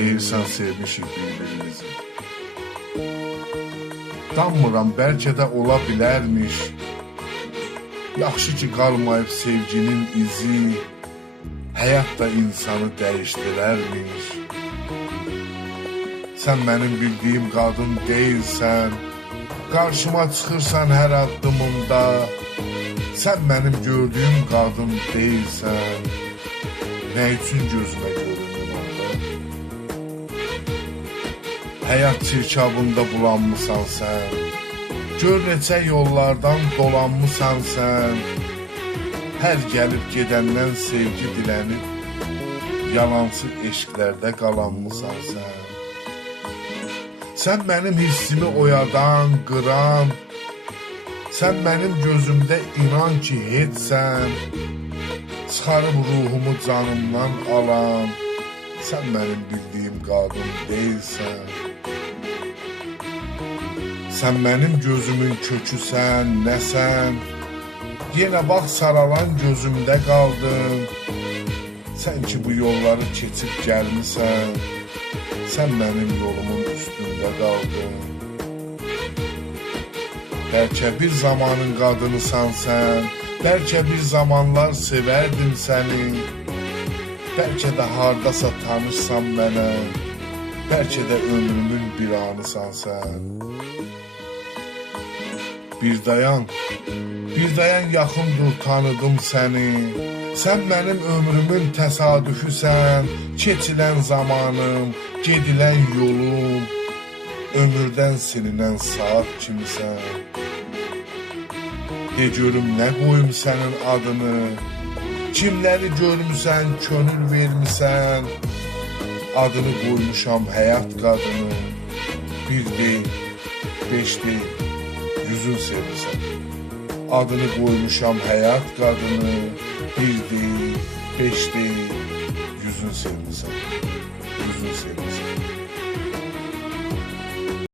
Deyirsən sevmişik bir-birimizi. Danmıram, bəlkə də ola bilərmiş. Yaxşı ki qalmayıb sevginin izi, həyat da insanı dəyişdirərmiş. Sən mənim bildiyim qadın deyilsən, qarşıma çıxırsan hər addımımda. Sən mənim gördüyüm qadın deyilsən, nə üçün gözümə görünür onda? Həyat çirkabında bulanmısan sən, gör neçə yollardan dolanmısan sən. Hər gəlib gedəndən sevgi dilənib, yalancı eşqlərdə qalanmısan sən. Sən mənim hissimi oyadan, qıran, sən mənim gözümdə inan ki heçsən. Çıxarıb ruhumu canımdan alan, sən mənim bildiyim qadın deyilsən. Sən mənim gözümün köküsən, nəsən? Yenə bax saralan gözümdə qaldın. Sən ki bu yolları keçib gəlmisən, sən mənim yolumun üstündə qaldın. Bəlkə bir zamanın qadınısan sən, bəlkə bir zamanlar sevərdim səni. Bəlkə də hardasa tanışsan mənə, bəlkə də ömrümün bir anısan sən. Bir dayan yaxın dur, tanıdım səni. Sən mənim ömrümün təsadüfüsən, keçilən zamanım, gedilən yolum, ömürdən silinən saat kimisən. De görüm nə qoyum sənin adını, kimləri görmüsən, könül vermisən. Adını qoymuşam həyat qadını, bir deyil, beş deyil, yüzün sevmisən. Adını qoymuşam həyat qadını, bir deyil, beş deyil, yüzün sevmisən, yüzün sevmisən.